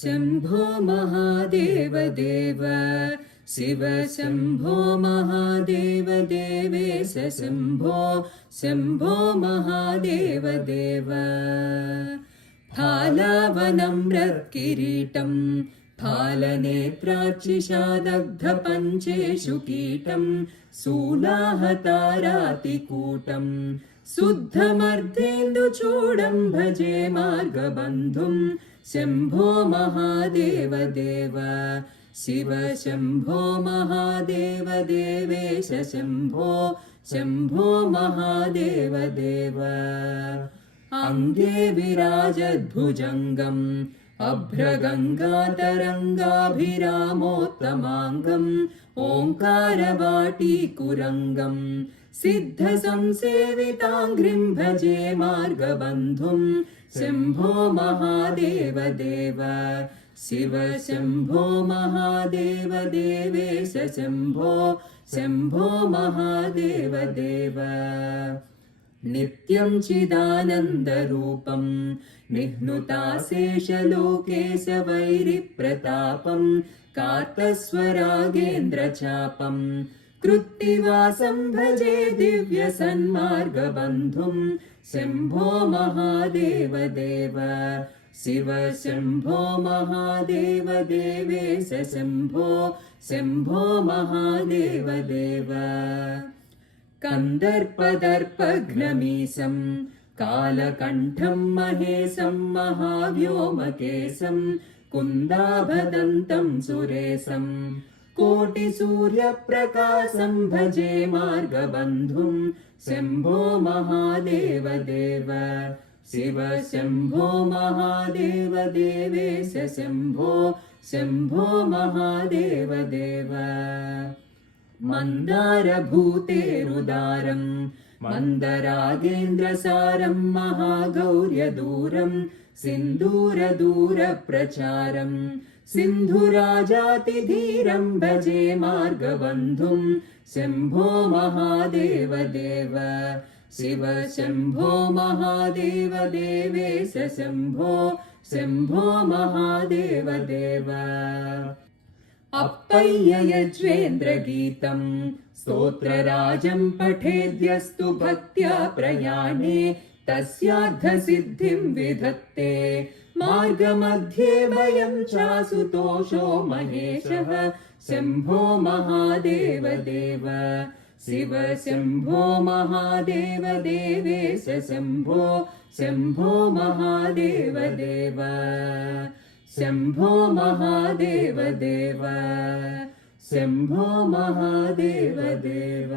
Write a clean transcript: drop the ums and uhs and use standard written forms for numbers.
शम्भो महादेव देव शिव शम्भो महादेव देवेश शम्भो शम्भो महादेव देव फालावनम्रत्किरीटं फालनेत्रार्चिषादग्धपञ्चेषु कीटं शूलाहतारातिकूटं शुद्धमर्धेन्दुचूडं भजे मार्गबन्धुं शम्भो महादेव देव शिव शम्भो महादेव देवेश शम्भो शम्भो महादेव देव अङ्गे विराजद्भुजङ्गम् अभ्रगङ्गातरङ्गाभिरामोत्तमाङ्गम् ओङ्कारवाटीकुरङ्गम् सिद्धसंसेविताङ्घ्रिं भजे मार्गबन्धुं शम्भो महादेव देव शिव शम्भो महादेव देवेश शम्भो शम्भो महादेव देव नित्यं चिदानन्दरूपं निह्नुताशेषलोकेशवैरिप्रतापं कातस्वरागेन्द्रचापं कृत्तिवासं भजे दिव्यसन्मार्गबन्धुं शम्भो महादेव देव शिव शम्भो महादेव देवेश शम्भो शम्भो महादेव देव कन्दर्पदर्पघ्नमीशं कालकण्ठं महेशं महाव्योमकेशं कुन्दाभदन्तं सुरेशं कोटिसूर्यप्रकाशं भजे मार्गबन्धुं शम्भो महादेव देव शिव शम्भो महादेव देवेश शम्भो शम्भो महादेव देव मन्दारभूतेरुदारं मन्दरागेन्द्रसारं महागौर्यदूरं सिन्दूरदूरप्रचारं सिन्धुराजातिधीरं भजे मार्गबन्धुं शम्भो महादेव देव शिव शम्भो महादेव देवेश शम्भो शम्भो महादेव देव अप्पय्य यज्वेन्द्रगीतं स्तोत्रराजं पठेद्यस्तु भक्त्या प्रयाणे तस्यार्धसिद्धिं विधत्ते मार्गमध्ये वयं चासुतोषो महेशः शम्भो महादेव देव शिव शम्भो महादेव देवेश शम्भो शम्भो महादेव देव शम्भो महादेव देव शम्भो महादेव देव।